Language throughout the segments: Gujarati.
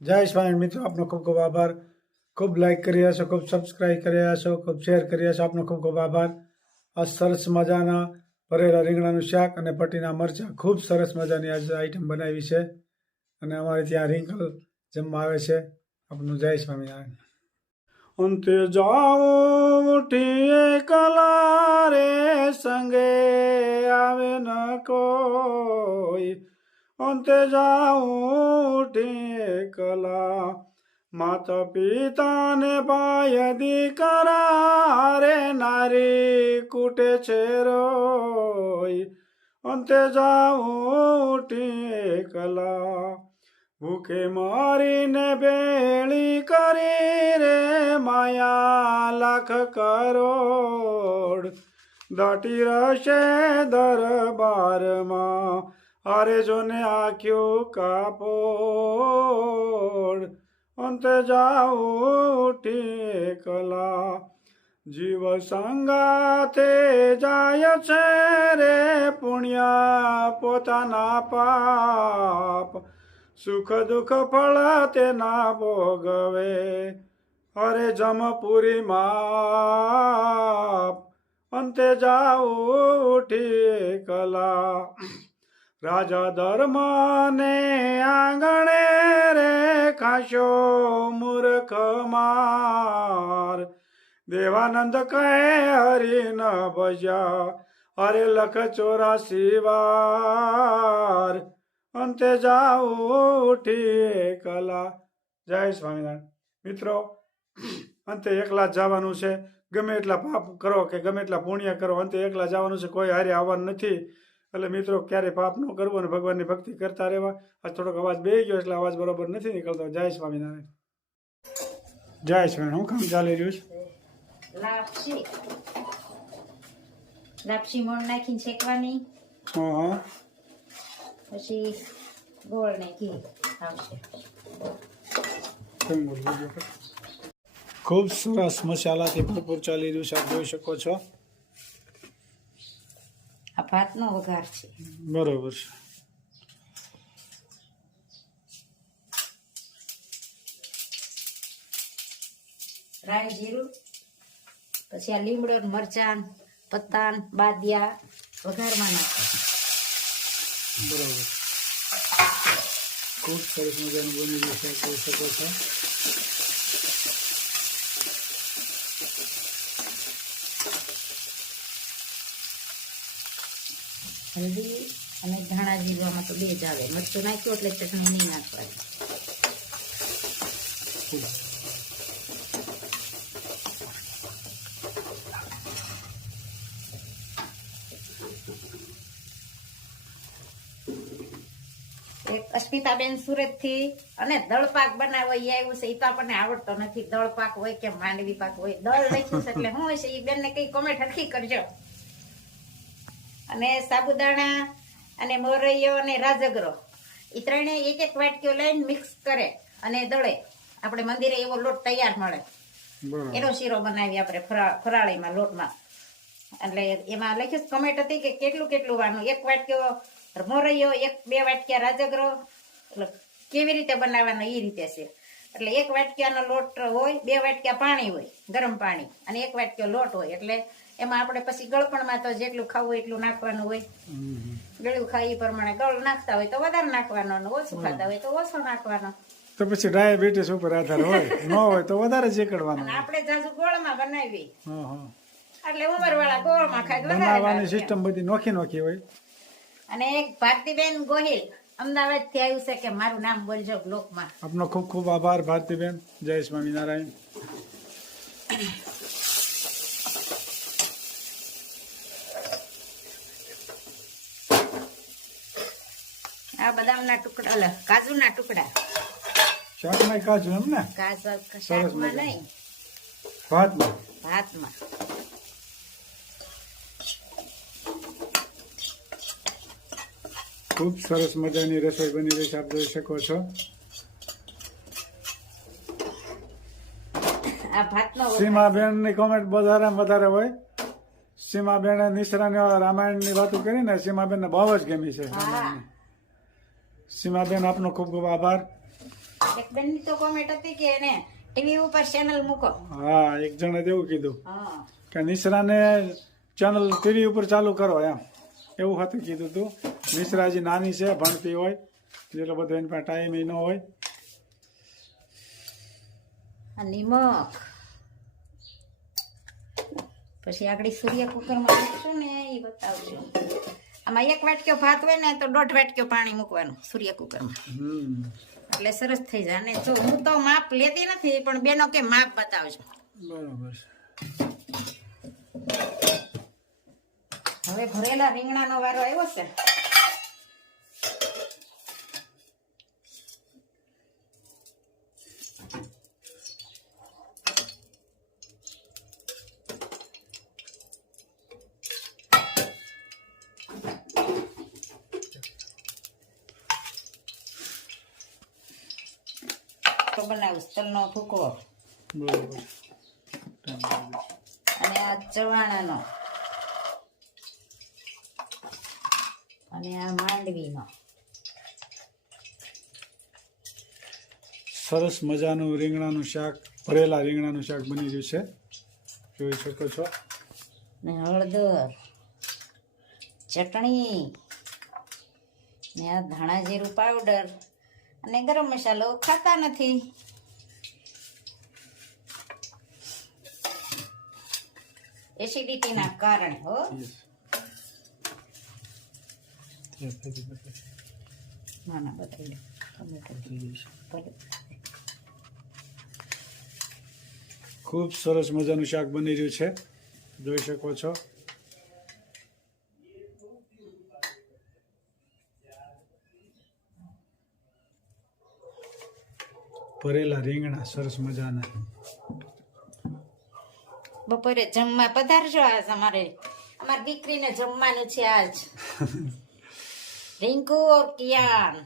જય સ્વામી મિત્રો, આપનો ખૂબ ખૂબ આભાર. ખૂબ લાઈક કરી રહ્યા છો, ખૂબ સબસ્ક્રાઈબ કરી રહ્યા છો, ખૂબ શેર કરી રહ્યા છો. આપનો ખૂબ ખૂબ આભાર. આ સરસ મજાના ભરેલા રીંગણાનું શાક અને પટીના મરચાં ખૂબ સરસ મજાની આજે આઈટમ બનાવી છે. અને અમારે ત્યાં રિંકલ જમવા આવે છે. આપનું જય સ્વામિનારાયણ. અંતે જાઓ, ઉઠીએ કલા રે સંગે આવે ન કોઈ. અંતે જાઉં ટેકલા કલા માતા પિતાને પાય દીકરા રે નારી કૂટે છે રોય અંતે જાઉં ટેકલા કલા ભૂખે મારીને બેળી કરી રે માયા લાખ કરોડ. દાટી રહેશે દરબારમાં. અરે જોને આખ્યો કાપોડ, અંતે જાઓ ઉઠી કલા જીવ સંગાતે જાય છે રે પુણ્ય પોતાના પાપ. સુખ દુઃખ ફળ તેના ભોગવે. અરે જમપુરી માપ, અંતે જાઓ ઉઠી કલા રાજા ધર્મને આંગણે રે કાશો મૂર્ખ માર. દેવાનંદ કહે હરિ ન ભજ્યા, અરે લખ ચોરાસી વાર અંતે જાઓ ઉઠી કલા. જય સ્વામિનારાયણ. મિત્રો, અંતે એકલા જવાનું છે. ગમે એટલા પાપ કરો કે ગમે એટલા પુણ્ય કરો, અંતે એકલા જવાનું છે. કોઈ હારે આવવાનું નથી. એટલે મિત્રો ક્યારે પાપ ન કરવો અને ભગવાનની ભક્તિ કરતા રહેવા આ થોડોક અવાજ બે ગયો એટલે અવાજ બરોબર નથી નીકળતો. જય સ્વામિનારાયણ. જય સ્વામિનારાયણ. હું કામ ચાલી રહ્યું છે? લાપસી. લાપસી મોણ નાખીને શેકવાની. હા. હા પછી ગોળ ને ઘી આવશે? ખૂબ સરસ મસાલાથી ભરપૂર ચાલી રહ્યું છે. આપ જોઈ શકો છો. આ ભાતનો વઘાર છે બરાબર છે રાઈ જીરું પછી આ લીમડો મરચાં પત્તા બાદિયા વઘારમાં નાખો બરાબર. ખૂબ સરસ મજાનું બની જશે જોઈ શકો છો હલ્દી અને ધાણા જીરવામાં તો બે જ આવે. મરચું નાખ્યું એટલે ચટણી નહીં નાખવાની. અસ્મિતાબેન સુરતથી અને દળ પાક બનાવવો ઈ આવ્યું છે. એ તો આપણને આવડતો નથી. દળ પાક હોય કે માંડવી પાક હોય. દળ લખ્યું છે એટલે શું છે એ બેન ને કઈ કોમેન્ટ હરખી કરજો. અને સાબુદાણા અને મોરૈયો અને રાજગરો. એ ત્રણેય એક એક વાટકીઓ લઈને મિક્સ કરે અને દળે. આપણે મંદિરે એવો લોટ તૈયાર મળે. એનો શીરો બનાવી આપણે ફરાળીમાં લોટમાં. એટલે એમાં લખ્યું કમેન્ટ હતી કે કેટલું કેટલું વાનું એક વાટક્યો મોરૈયો એક બે વાટક્યા રાજગરો. એટલે કેવી રીતે બનાવવાનો એ રીતે છે. એટલે એક વાટક્યાનો લોટ હોય બે વાટક્યા પાણી હોય ગરમ પાણી. અને એક વાટક્યો લોટ હોય. એટલે એમાં આપણે પછી ગળપણમાં તો જેટલું ખાવું હોય એટલું નાખવાનું હોય. ગળ્યું ખાય એ પ્રમાણે ગળ નાખતા હોય તો વધારે નાખવાનો ઓછું ખાતા હોય તો ઓછો નાખવાનો. તો પછી ડાયાબિટીસ ઉપર આધાર હોય ન હોય તો વધારે ચેકડવાનું આપણે જાજુ ગોળમાં બનાવી એટલે ઉમરવાળા ગોળમાં ખાય બનાવવાની સિસ્ટમ બધી નોખી નોખી હોય. અને એક ભારતીબેન ગોહિલ અમદાવાદથી આવ્યું છે કે મારું નામ બોલજો બ્લોકમાં. આપનો ખૂબ ખૂબ આભાર ભારતીબેન. જય સ્વામિનારાયણ. આ બદામના ટુકડા. અલા, કાજુના ટુકડા. શાકમાં કાજુ એમ ને? કાજુ શાકમાં. નહીં. ભાતમાં? ભાતમાં. ખૂબ સરસ મજાની રસોઈ બની રહી છે આપ જોઈ શકો છો. સીમાબેનની કોમેન્ટ વધારે વધારે હોય. સીમાબેન નિસરાની રામાયણની વાતો કરીને સીમાબેન ને બહુ જ ગમી છે. હા. સીમાબેન આપનો ખૂબ ખૂબ આભાર. એક બેનની તો કોમેન્ટ હતી કે એને ટીવી ઉપર ચેનલ મૂકો. હા એક જણે એવું કીધું હા. કે નિસરાને ચેનલ ટીવી ઉપર ચાલુ કરો એમ. એવું હતું કીધું તું. નિસરા હજી નાની છે ભણતી હોય. એટલો બધો એની પાસે ટાઈમ ન હોય. નિમક. પછી આગળ સૂર્ય કુકરમાં મૂકશું ને એ બતાવજો. આમાં એક વાટક્યો ભાત હોય ને તો દોઢ વાટક્યો પાણી મૂકવાનું સૂર્ય કુકરમાં. એટલે સરસ થઈ જાય. અને જો હું તો માપ લેતી નથી પણ બેનો કે માપ બતાવજો. બરાબર હવે ભરેલા રીંગણાનો વારો આવ્યો છે. તો બનાવું તલનો ભૂકો. બરોબર. અને આ ચવાણાનો. અને આ માંડવીનો. સરસ મજાનું રીંગણાનું શાક ભરેલા રીંગણાનું શાક બની ગયું છે. જોઈ શકો છો. ને હળદર ચટણી ને આ ધાણા જીરું પાવડર અને ગરમ મસાલો ખાતા નથી. એસિડિટીના કારણે હો. ના ના બતાવી. ખૂબ સરસ મજાનું શાક બની રહ્યું છે. જોઈ શકો છો. ભરેલા રીંગણા સરસ મજાના. બપોરે જમવા પધારજો આજ અમારે. અમારી દીકરીને જમવાનું છે આજ. રિંકુ ઓર કિયાન.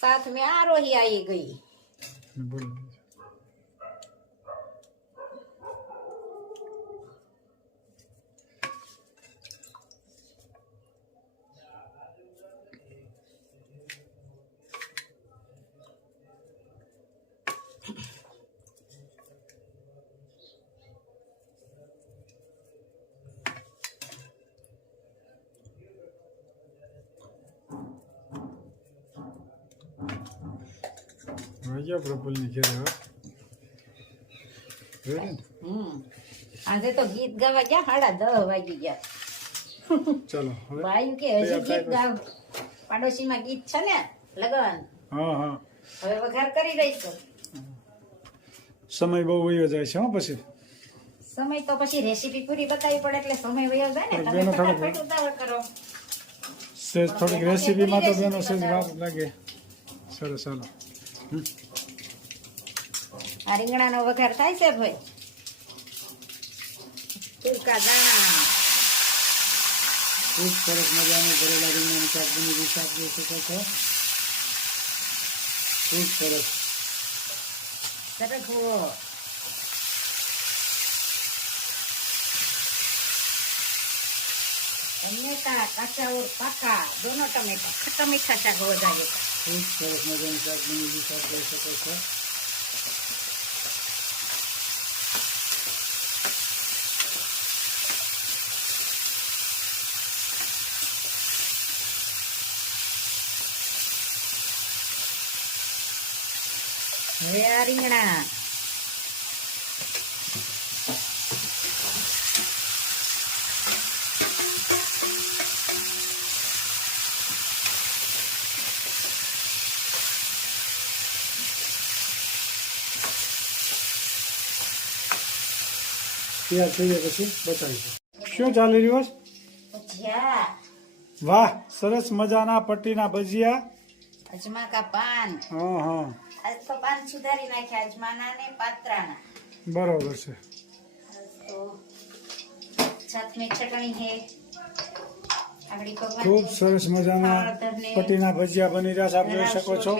સાથ મેં આરોહી આવી ગઈ. બોલો. પ્રફુલ્લની ઘેરે હો. હમ. આજે તો ગીત ગાવા ગયા સાડા દસ વાગી ગયા. ચલો ભાઈ કે હજી ગીત ગાવ. પાડોશીમાં ગીત છે ને લગન. હા હા. હવે વઘાર કરી રહી તો સમય બહુ વયો જાય છે હો પછી. સમય તો પછી રેસીપી પૂરી બતાવી પડે એટલે સમય વયો જાય ને તમે ફટાફટ ઉતાવળ કરો. સેજ થોડીક રેસીપીમાં તો બેનો સેજ વાર લાગે. સરસ ચાલો આ રીંગણાનો વઘાર થાય છે ભાઈ? તુલકા દાણા. ખૂબ સરસ મજાનું ભરેલા રીંગણાનું શાક બની શાક જોઈ શકો છો. ખૂબ સરસ. સરખવો ટમેટા કાચા ઓર પાકા દોનો ટમેટા. ખટ્ટા મીઠા શાક વધારે ખૂબ સરસ મજાનું શાક બની ગયું શાક જોઈ શકો છો. હવે આ રીંગણા તૈયાર થઈ જાય પછી? બતાવીશું શું ચાલી રહ્યું છે? વાહ સરસ મજાના પટ્ટીના ભજીયા. અજમા કા પાન. હા હા. આજ તો પાન સુધારી નાખ્યા અજમાના ને પાત્રાના. બરોબર છે. તો છત મે ચટણી હે. ખૂબ સરસ મજાના પટીના ભજીયા બની રહ્યા છે. આપ જોઈ શકો છો.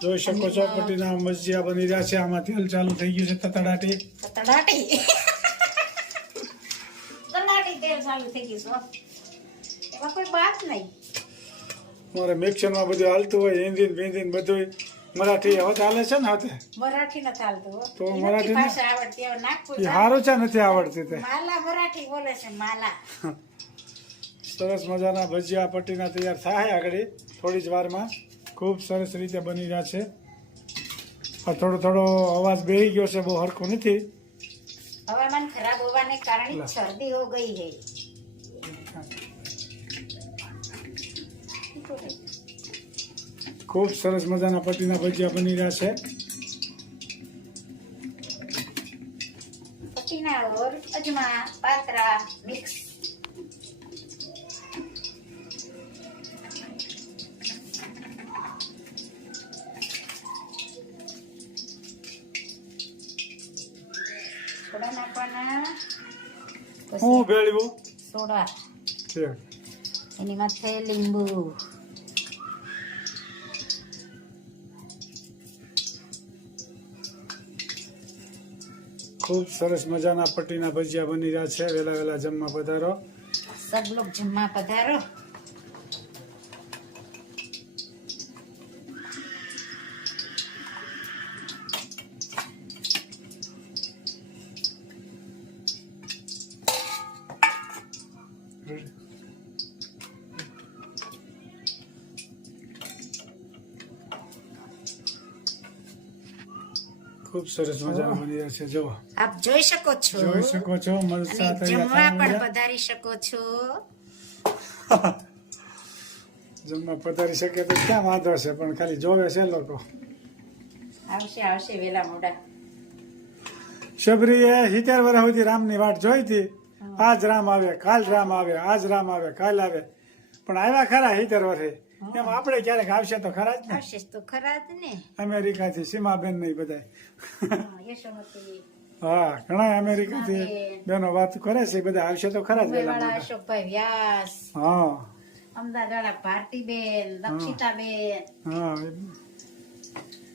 જોઈ શકો છો પટીના ભજીયા બની રહ્યા છે. આમાં તેલ ચાલુ થઈ ગયું છે તતડાટી. તતડાટી. તતડાટી તેલ ચાલુ થઈ ગયું છે. એમાં કોઈ વાત નહીં. મારે મિક્સરમાં બધું હાલતું હોય હિન્દી ને હિન્દી બધું મરાઠી હવે ચાલે છે ને હાથે? મરાઠી ન ચાલતું તો મરાઠી ભાષા આવડતી હવે નાગપુર સારું છે. નથી આવડતી તે? માલા મરાઠી બોલે છે માલા. સરસ મજાના ભજીયા પટ્ટીના તૈયાર થાય આગળ. થોડી જ વારમાં ખૂબ સરસ રીતે બની રહ્યા છે. થોડો થોડો અવાજ બેહી ગયો છે બહુ હરખું નથી. હવામાન ખરાબ હોવાને કારણે શરદી હો ગઈ है ખૂબ સરસ મજાના પતિના ભજીયા બની રહ્યા છે. ઓર અજમા પાતરા મિક્સ. નાખવાના. હું ભેળવું સોડા. છે એની માથે લીંબુ. ખૂબ સરસ મજાના પટ્ટીના ભજીયા બની રહ્યા છે. વેલા વેલા જમવા પધારો. સબ લોગ જમવા પધારો. સરસ મજાના બની છે જો. આપ જોઈ શકો છો. જોઈ શકો છો અને જમવા પણ પધારી શકો છો. જમવા પધારી શકે તો ક્યાં વાંધો છે પણ ખાલી જોવે છે લોકો. આવશે આવશે વેલા મોડા. શબરીએ સિત્તેર વર્ષ સુધી રામની વાટ જોઈ હતી. આજ રામ આવે કાલ રામ આવે આજ રામ આવે કાલ આવે. પણ આવ્યા ખરા સિત્તેર વર્ષે. એમ આપણે ક્યારેક આવશે તો ખરા જ ને? આવશે તો ખરા જ ને. અમેરિકાથી સીમાબેન નહીં બધા હા, ઘણા અમેરિકાથી બેનો વાત કરે છે બધા આવશે તો ખરા જ અશોકભાઈ વ્યાસ. હા. ભારતીબેન હા.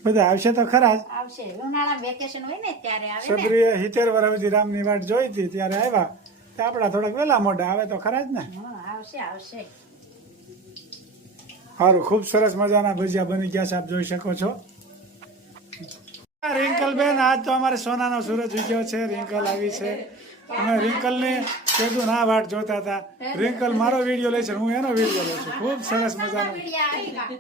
બધા આવશે તો ખરા જ. આવશે. ઉનાળા વેકેશન હોય ને ત્યારે આવે સિત્તેર રામની વાટ જોઈ હતી ત્યારે આવ્યા. તો આપણા થોડાક વેલા મોઢા આવે તો ખરા જ ને. આવશે આવશે. સારું ખૂબ સરસ મજાના ભજીયા બની ગયા છે આપ જોઈ શકો છો. રિંકલ બેન આજ તો અમારે સોનાનો સૂરજ ઉગ્યો છે રિંકલ આવી છે. અમે રિંકલ ને કીધું ના વાટ જોતા હતા. રિંકલ મારો વીડિયો લે છે હું એનો વીડિયો લઉં છું. ખૂબ સરસ મજાનો.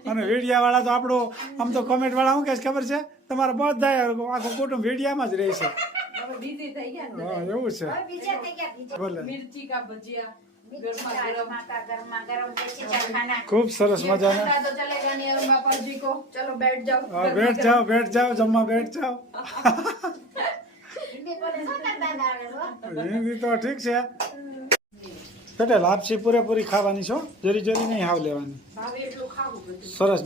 અને વિડીયા વાળા તો આપણું આમ તો કોમેન્ટ વાળા શું કહે છે ખબર છે? તમારા બધા આખું કુટુંબ વિડીયામાં જ રહે છે. એવું છે. બોલે. મિર્ચી કા ભજીયા. ખૂબ સરસ મજાના. ચલો બેઠ જાઓ. બેઠ જાઓ જમવા બેઠ જાઓ. હિન્દી તો ઠીક છે. પેટે લાપસી પૂરેપૂરી ખાવાની છો જરી જરી નહીં હાવ લેવાની. સરસ